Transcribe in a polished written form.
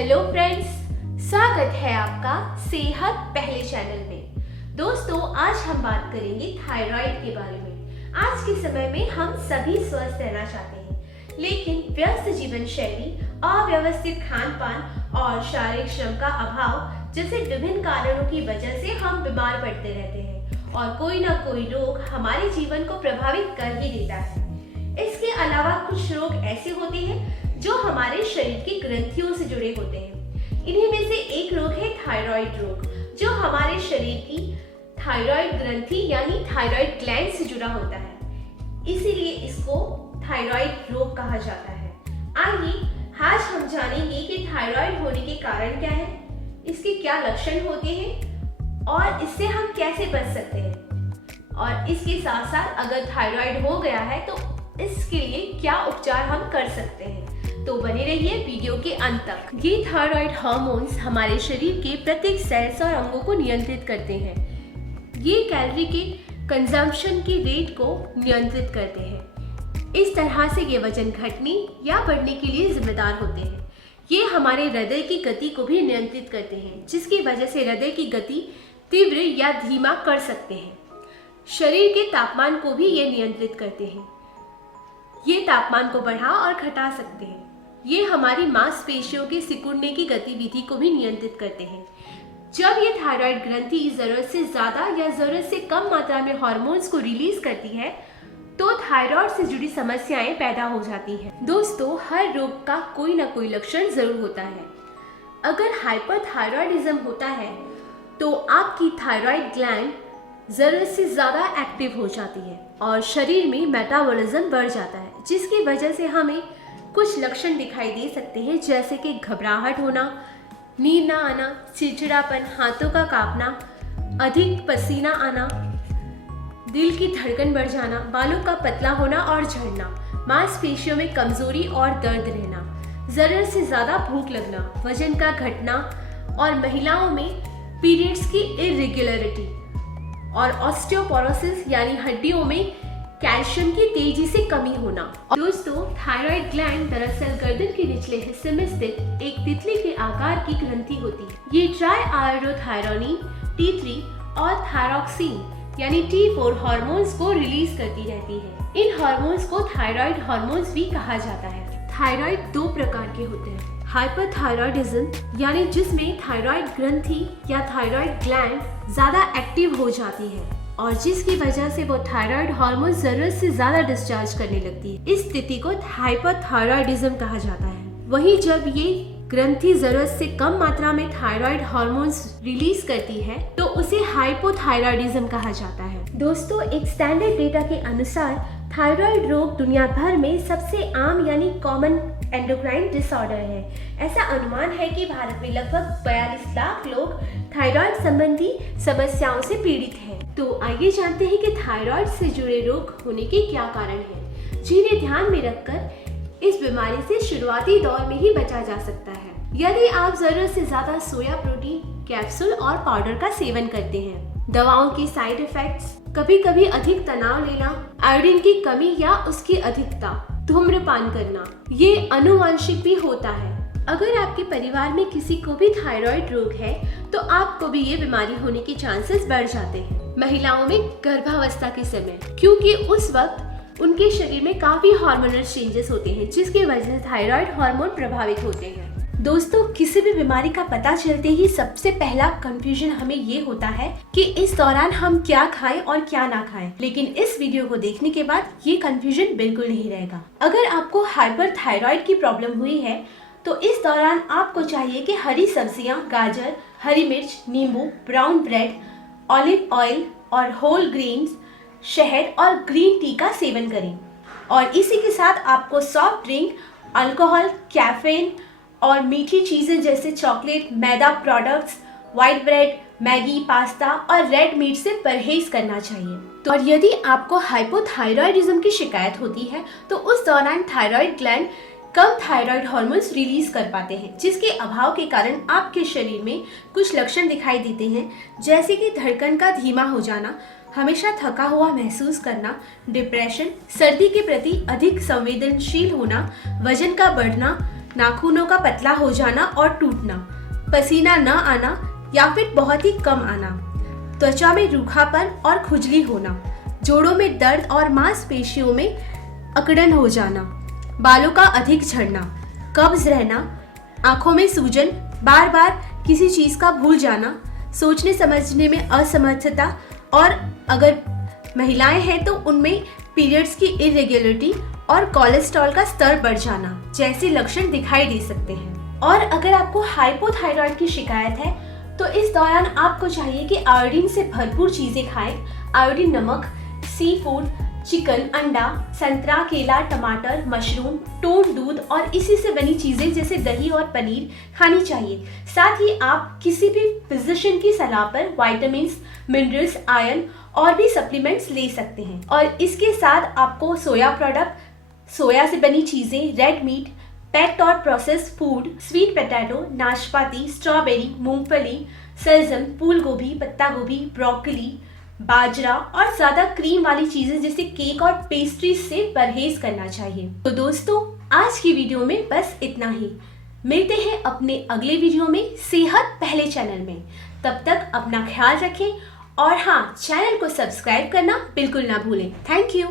Hello friends, स्वागत है आपका सेहत पहले चैनल में। दोस्तों, आज हम बात करेंगे थायराइड के बारे में। आज के समय में हम सभी स्वस्थ रहना चाहते हैं, लेकिन व्यस्त जीवन शैली, अव्यवस्थित खान पान और शारीरिक श्रम का अभाव जैसे विभिन्न कारणों की वजह से हम बीमार पड़ते रहते हैं और कोई ना कोई रोग हमारे जीवन को प्रभावित कर ही देता है। इसके अलावा कुछ रोग ऐसे होते हैं जो हमारे शरीर की ग्रंथियों से जुड़े होते हैं। इन्हीं में से एक रोग है थायराइड रोग, जो हमारे शरीर की थायराइड ग्रंथि यानी थायराइड ग्लैंड से जुड़ा होता है, इसीलिए इसको थायराइड रोग कहा जाता है। आइए आज हम जानेंगे कि थायराइड होने के कारण क्या है, इसके क्या लक्षण होते हैं और इससे हम कैसे बच सकते हैं, और इसके साथ साथ अगर थायराइड हो गया है तो इसके लिए क्या उपचार हम कर सकते हैं। तो बने रहिए वीडियो के अंत तक। ये थायराइड हार्मोन्स हमारे शरीर के प्रत्येक सेल्स और अंगों को नियंत्रित करते हैं। ये कैलोरी के कंजम्पशन की रेट को नियंत्रित करते हैं। इस तरह से ये वजन घटने या बढ़ने के लिए जिम्मेदार होते हैं। ये हमारे हृदय की गति को भी नियंत्रित करते हैं, जिसकी वजह से हृदय की गति तीव्र या धीमा कर सकते हैं। शरीर के तापमान को भी ये नियंत्रित करते हैं। ये तापमान को बढ़ा और घटा सकते हैं। ये हमारी मांसपेशियों के सिकुड़ने की गतिविधि को भी नियंत्रित करते हैं। जब ये थायराइड ग्रंथि जरूरत से ज्यादा या जरूरत से कम मात्रा में हार्मोन्स को रिलीज करती है तो थायराइड से जुड़ी समस्याएं पैदा हो जाती हैं। दोस्तों, हर रोग का कोई ना कोई लक्षण जरूर होता है। अगर हाइपरथायरॉयडिज्म होता है तो आपकी थायराइड ग्लैंड जरूरत से ज्यादा एक्टिव हो जाती है और शरीर में मेटाबॉलिज्म बढ़ जाता है, जिसकी वजह से हमें कुछ लक्षण दिखाई दे सकते हैं, जैसे कि घबराहट होना, नींद ना आना, चिड़चिड़ापन, हाथों का कांपना, अधिक पसीना आना, दिल की धड़कन बढ़ जाना, बालों का पतला होना और झड़ना, मांसपेशियों में कमजोरी और दर्द रहना, जरूरत से ज्यादा भूख लगना, वजन का घटना और महिलाओं में पीरियड्स की इरेगुलरिटी और ऑस्टियोपोरोसिस यानी हड्डियों में कैल्शियम की तेजी से कमी होना। दोस्तों, थायराइड ग्लैंड दरअसल गर्दन के निचले हिस्से में स्थित एक तितली के आकार की ग्रंथि होती है। ये ट्राई आयोडोथायरोनिन, T3 और थायरॉक्सिन यानी T4 हार्मोन्स को रिलीज करती रहती है। इन हार्मोन्स को थायराइड हार्मोन्स भी कहा जाता है। थायराइड दो प्रकार के होते हैं। हाइपरथायरॉयडिज्म यानी जिसमें थायराइड ग्रंथि या थायराइड ग्लैंड ज्यादा एक्टिव हो जाती है और जिसकी वजह से वो थायराइड हार्मोन जरूरत से ज्यादा डिस्चार्ज करने लगती है। इस स्थिति को हाइपरथायरॉयडिज्म कहा जाता है। वहीं जब ये ग्रंथि जरूरत से कम मात्रा में थायराइड हार्मोन्स रिलीज करती है तो उसे हाइपोथायरॉयडिज्म कहा जाता है। दोस्तों, एक स्टैंडर्ड डेटा के अनुसार थायराइड रोग दुनिया भर में सबसे आम यानी कॉमन एंडोक्राइन डिसऑर्डर है। ऐसा अनुमान है कि भारत में लगभग 42 लाख लोग थायराइड संबंधी समस्याओं से पीड़ित हैं। तो आइए जानते हैं कि थायराइड से जुड़े रोग होने के क्या कारण हैं, जिन्हें ध्यान में रखकर इस बीमारी से शुरुआती दौर में ही बचा जा सकता है। यदि आप जरूरत से ज्यादा सोया प्रोटीन कैप्सूल और पाउडर का सेवन करते हैं, दवाओं की साइड इफेक्ट्स, कभी कभी अधिक तनाव लेना, आयोडीन की कमी या उसकी अधिकता, धूम्रपान करना, ये आनुवंशिक भी होता है। अगर आपके परिवार में किसी को भी थायराइड रोग है तो आपको भी ये बीमारी होने के चांसेस बढ़ जाते हैं। महिलाओं में गर्भावस्था के समय, क्योंकि उस वक्त उनके शरीर में काफी हार्मोनल चेंजेस होते हैं, जिसकी वजह से थायराइड हार्मोन प्रभावित होते हैं। दोस्तों, किसी भी बीमारी का पता चलते ही सबसे पहला कंफ्यूजन हमें ये होता है कि इस दौरान हम क्या खाएं और क्या ना खाएं। लेकिन इस वीडियो को देखने के बाद ये कंफ्यूजन बिल्कुल नहीं रहेगा। अगर आपको हाइपरथायरॉइड की प्रॉब्लम हुई है तो इस दौरान आपको चाहिए कि हरी सब्जियां, गाजर, हरी मिर्च, नींबू, ब्राउन ब्रेड, ऑलिव ऑयल और होल ग्रेन्स, शहद और ग्रीन टी का सेवन करें। और इसी के साथ आपको सॉफ्ट ड्रिंक, अल्कोहल, कैफीन और मीठी चीजें जैसे chocolate, maida products, white bread, Maggi, pasta और रेड मीट से परहेज करना चाहिए। तो और यदि आपको हाइपोथायरॉयडिज्म की शिकायत होती है तो उस दौरान थायराइड ग्लैंड कम थायराइड हार्मोन्स रिलीज कर पाते हैं, जिसके अभाव के कारण आपके शरीर में कुछ लक्षण दिखाई देते हैं, जैसे कि धड़कन का धीमा हो जाना, हमेशा थका हुआ महसूस करना, डिप्रेशन, सर्दी के प्रति अधिक संवेदनशील होना, वजन का बढ़ना, नाखूनों का पतला हो जाना और टूटना, पसीना न आना या फिर बहुत ही कम आना, त्वचा में रूखापन और खुजली होना, जोड़ों में दर्द और मांसपेशियों में अकड़न हो जाना, बालों का अधिक झड़ना, कब्ज रहना, आंखों में सूजन, बार बार किसी चीज का भूल जाना, सोचने समझने में असमर्थता और अगर महिलाएं हैं तो उनमें पीरियड्स की इरेगुलरिटी और कोलेस्ट्रॉल का स्तर बढ़ जाना जैसे लक्षण दिखाई दे सकते हैं। और अगर आपको हाइपोथायराइड की शिकायत है तो इस दौरान आपको चाहिए कि आयोडीन से भरपूर चीजें खाएं। आयोडीन नमक, सी फूड, चिकन, अंडा, संतरा, केला, टमाटर, मशरूम, टोन दूध और इसी से बनी चीजें जैसे दही और पनीर खानी चाहिए। साथ ही आप किसी भी फिजिशियन की सलाह पर विटामिन्स, मिनरल्स, आयरन और भी सप्लीमेंट्स ले सकते हैं। और इसके साथ आपको सोया प्रोडक्ट, सोया से बनी चीजें, रेड मीट, पैक्ड और प्रोसेस्ड फूड, स्वीट पोटैटो, नाशपाती, स्ट्रॉबेरी, मूंगफली, सलजम, फूल गोभी, पत्ता गोभी, ब्रोकली, बाजरा और ज्यादा क्रीम वाली चीजें जैसे केक और पेस्ट्री से परहेज करना चाहिए। तो दोस्तों, आज की वीडियो में बस इतना ही। मिलते हैं अपने अगले वीडियो में सेहत पहले चैनल में। तब तक अपना ख्याल रखें और हाँ, चैनल को सब्सक्राइब करना बिल्कुल ना भूलें। Thank you.